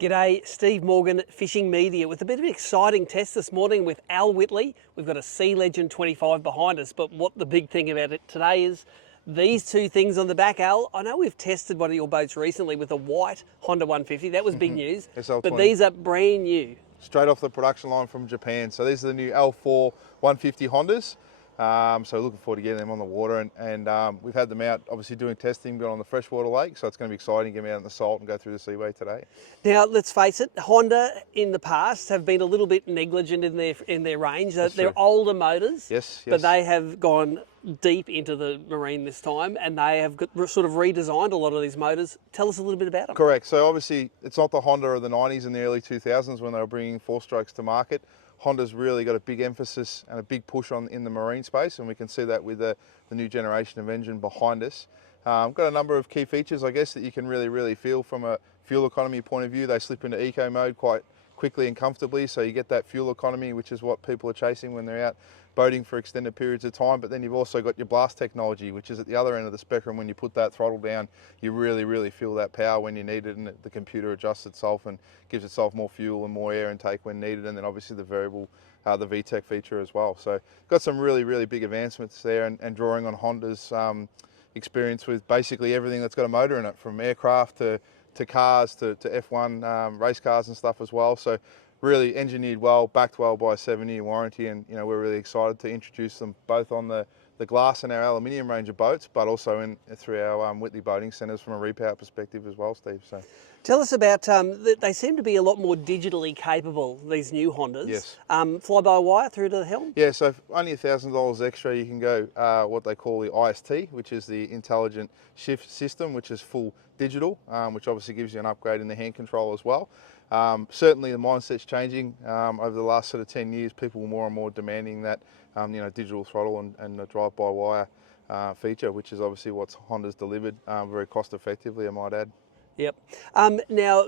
G'day, Steve Morgan, Fishing Media, with a bit of an exciting test this morning with Al Whittley. We've got a Sea Legend 25 behind us, but what the big thing about it today is these two things on the back, Al. I know we've tested one of your boats recently with a white Honda 150. That was big news. SL25. But these are brand new. Straight off the production line from Japan. So these are the new L4 150 Hondas. So looking forward to getting them on the water, and we've had them out obviously doing testing but on the freshwater lake, so it's going to be exciting to get them out in the salt and go through the seaway today. Now let's face it, Honda in the past have been a little bit negligent in their range. They're true. older motors, Yes. but they have gone deep into the marine this time, and they have sort of redesigned a lot of these motors. Tell us a little bit about them. Correct. So obviously it's not the Honda of the 90s and the early 2000s when they were bringing four-strokes to market. Honda's really got a big emphasis and a big push in the marine space, and we can see that with the new generation of engine behind us. Got a number of key features, I guess, that you can really feel from a fuel economy point of view. They slip into eco mode quite quickly and comfortably, so you get that fuel economy, which is what people are chasing when they're out boating for extended periods of time. But then you've also got your blast technology, which is at the other end of the spectrum. When you put that throttle down, you really feel that power when you need it, and the computer adjusts itself and gives itself more fuel and more air intake when needed. And then obviously the variable, the VTEC feature as well. So got some really big advancements there, and drawing on Honda's experience with basically everything that's got a motor in it, from aircraft to cars to F1 race cars and stuff as well. So really engineered well, backed well by a 7-year warranty, and we're really excited to introduce them both on the glass and our aluminium range of boats, but also through our Whittley boating centres from a repower perspective as well, Steve. So tell us about, they seem to be a lot more digitally capable, these new Hondas. Yes. Fly-by-wire through to the helm? Yeah, so for only $1,000 extra, you can go what they call the IST, which is the Intelligent Shift System, which is full digital, which obviously gives you an upgrade in the hand control as well. Certainly the mindset's changing. Over the last sort of 10 years, people were more and more demanding that digital throttle and the drive-by-wire feature, which is obviously what Honda's delivered very cost effectively, I might add. Yep. Now,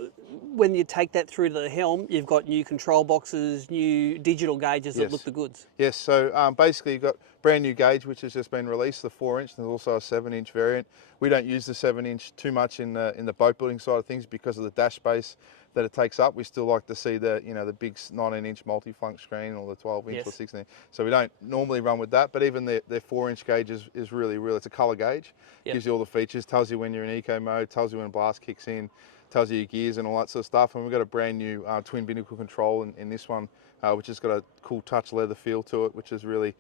when you take that through to the helm, you've got new control boxes, new digital gauges that look the goods. Yes, so basically you've got brand new gauge which has just been released, the 4-inch. There's also a 7-inch variant. We don't use the 7-inch too much in the boat building side of things because of the dash space that it takes up. We still like to see the the big 19-inch multi-func screen, or the 12-inch or 16-inch. So we don't normally run with that, but even their 4-inch gauge is really, it's a colour gauge. Gives you all the features, tells you when you're in eco mode, tells you when blast kicks in, tells you your gears and all that sort of stuff. And we've got a brand new twin binnacle control in this one, which has got a cool touch leather feel to it, which is really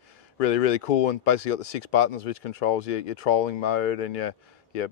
cool. And basically got the 6 buttons which controls your trolling mode and your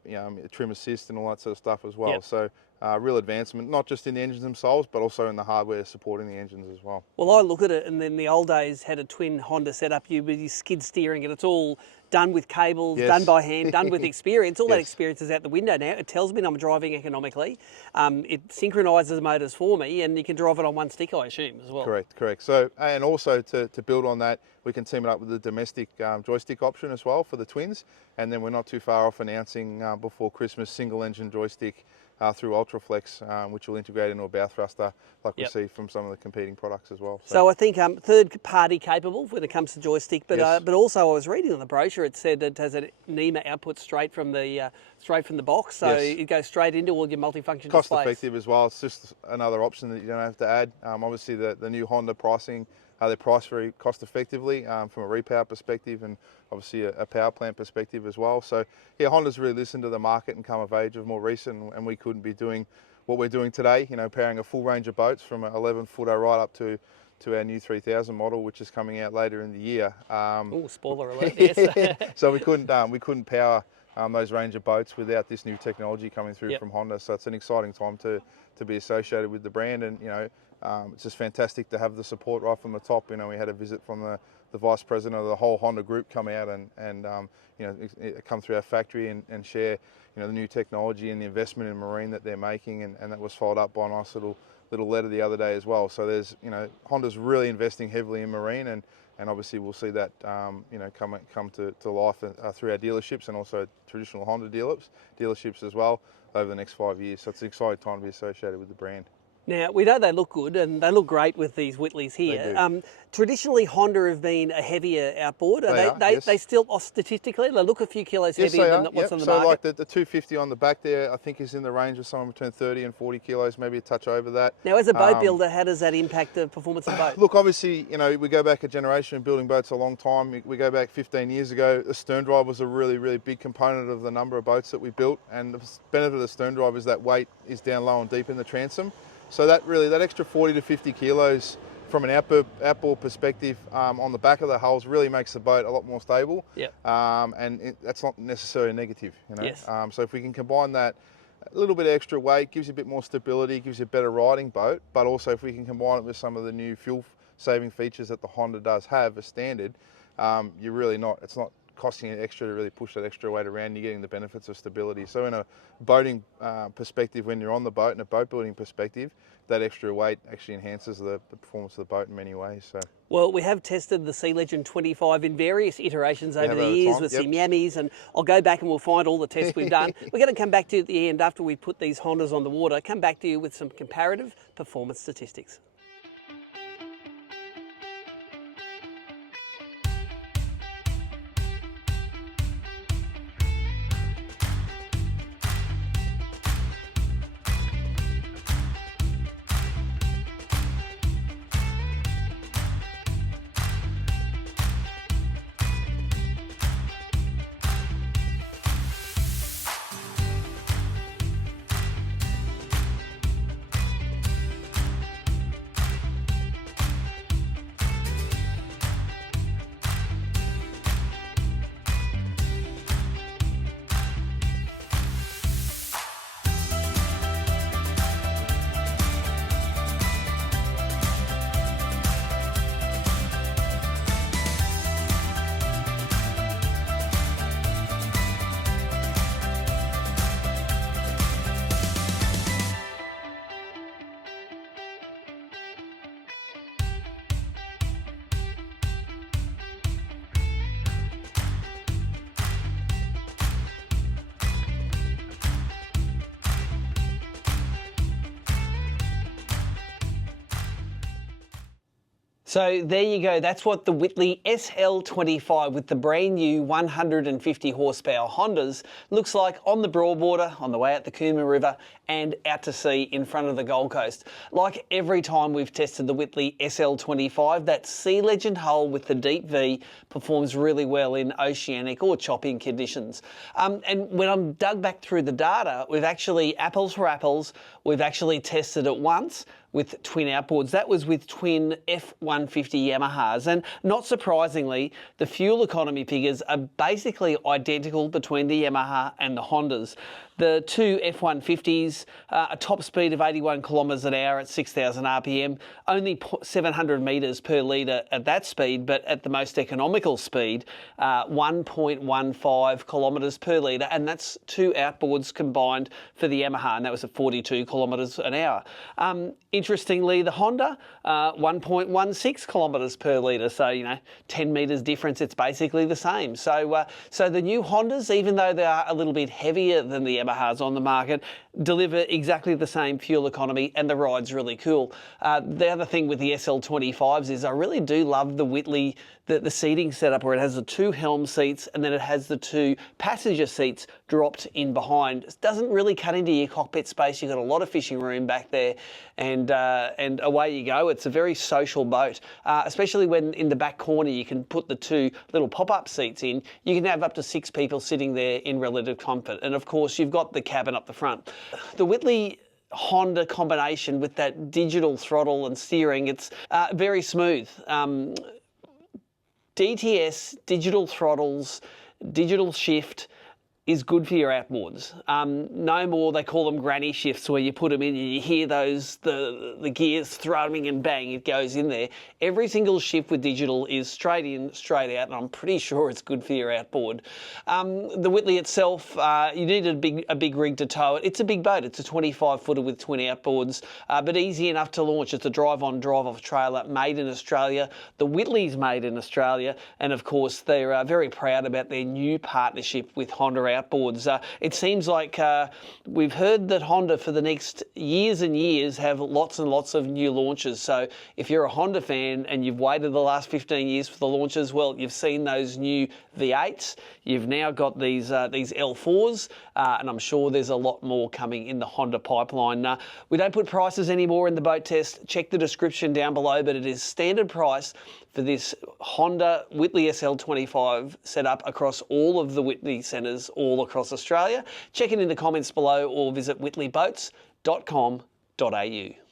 trim assist and all that sort of stuff as well. So real advancement, not just in the engines themselves, but also in the hardware supporting the engines as well. Well, I look at it, and then the old days had a twin Honda setup, you with your skid steering, and it's all done with cables, done by hand, done with experience. All that experience is out the window now. It tells me I'm driving economically. It synchronises the motors for me, and you can drive it on one stick, I assume, as well. Correct. So, and also to build on that, we can team it up with the domestic joystick option as well for the twins. And then we're not too far off announcing before Christmas single engine joystick through Ultraflex, which will integrate into a bow thruster like we see from some of the competing products as well. So I think third party capable when it comes to joystick, but also I was reading on the brochure, it said it has a NEMA output straight from the box, so it goes straight into all your multifunction displays. Cost effective as well. It's just another option that you don't have to add. Obviously the new Honda pricing, they're priced very cost effectively from a repower perspective, and obviously a power plant perspective as well. So yeah, Honda's really listened to the market and come of age of more recent, and we couldn't be doing what we're doing today, powering a full range of boats from an 11-footer right up to our new 3000 model, which is coming out later in the year. Oh, spoiler alert, yes. So we couldn't power those range of boats without this new technology coming through from Honda. So it's an exciting time to be associated with the brand, and it's just fantastic to have the support right from the top. We had a visit from the vice president of the whole Honda group come out and come through our factory and share the new technology and the investment in marine that they're making, and that was followed up by a nice little letter the other day as well. So there's Honda's really investing heavily in marine, and obviously we'll see that come to life through our dealerships and also traditional Honda dealerships as well over the next 5 years. So it's an exciting time to be associated with the brand. Now, we know they look good and they look great with these Whittleys here. do. Traditionally, Honda have been a heavier outboard. Yes. They still, statistically, they look a few kilos Yes, heavier they than are. what's on the so market. like the 250 on the back there, I think is in the range of somewhere between 30 and 40 kilos, maybe a touch over that. Now, as a boat builder, how does that impact the performance of the boat? Look, obviously, you know, we go back a generation building boats a long time. We go back 15 years ago. The stern drive was a really, really big component of the number of boats that we built. And the benefit of the stern drive is that weight is down low and deep in the transom. So that extra 40 to 50 kilos from an outboard perspective on the back of the hulls really makes the boat a lot more stable. Yep. That's not necessarily a negative, you know. Yes. So if we can combine that, a little bit of extra weight gives you a bit more stability, gives you a better riding boat, but also if we can combine it with some of the new fuel saving features that the Honda does have as standard, it's not costing you extra to really push that extra weight around. You're getting the benefits of stability. So in a boating perspective, when you're on the boat, and a boat building perspective, that extra weight actually enhances the performance of the boat in many ways. So. Well, we have tested the Sea Legend 25 in various iterations over the over years time, with yep. some yammies, and I'll go back and we'll find all the tests we've done. We're going to come back to you at the end after we put these Hondas on the water, come back to you with some comparative performance statistics. So there you go, that's what the Whittley SL25 with the brand new 150 horsepower Hondas looks like on the Broadwater, on the way out the Cooma River and out to sea in front of the Gold Coast. Like every time we've tested the Whittley SL25, that Sea Legend hull with the deep V performs really well in oceanic or chopping conditions. And when I'm dug back through the data, we've actually, apples for apples, we've actually tested it once with twin outboards. That was with twin F150 Yamahas. And not surprisingly, the fuel economy figures are basically identical between the Yamaha and the Hondas. The two F150s, a top speed of 81 kilometres an hour at 6,000 RPM, only 700 metres per litre at that speed, but at the most economical speed, 1.15 kilometres per litre, and that's two outboards combined for the Yamaha, and that was at 42 kilometres an hour. Interestingly, the Honda, 1.16 kilometres per litre, so 10 metres difference. It's basically the same. So the new Hondas, even though they are a little bit heavier than the Yamahas on the market, deliver exactly the same fuel economy, and the ride's really cool. The other thing with the SL25s is I really do love the Whittley, the seating setup where it has the two helm seats and then it has the two passenger seats dropped in behind. It doesn't really cut into your cockpit space. You've got a lot of fishing room back there, and away you go. It's a very social boat, especially when in the back corner you can put the two little pop-up seats in. You can have up to 6 people sitting there in relative comfort, and of course you've got the cabin up the front. The Whittley Honda combination with that digital throttle and steering, it's very smooth. DTS, digital throttles, digital shift is good for your outboards. No more, they call them granny shifts, where you put them in and you hear the gears thrumming and bang, it goes in there. Every single shift with digital is straight in, straight out, and I'm pretty sure it's good for your outboard. The Whittley itself, you needed a big rig to tow it. It's a big boat. It's a 25-footer with twin outboards, but easy enough to launch. It's a drive-on, drive-off trailer, made in Australia. The Whittley's made in Australia, and of course they're very proud about their new partnership with Honda outboards. It seems like we've heard that Honda for the next years and years have lots and lots of new launches. So if you're a Honda fan and you've waited the last 15 years for the launches, well, you've seen those new V8s. You've now got these L4s, and I'm sure there's a lot more coming in the Honda pipeline. We don't put prices anymore in the boat test. Check the description down below, but it is standard price for this Honda Whittley SL25 setup across all of the Whittley centres all across Australia. Check it in the comments below or visit whittleyboats.com.au.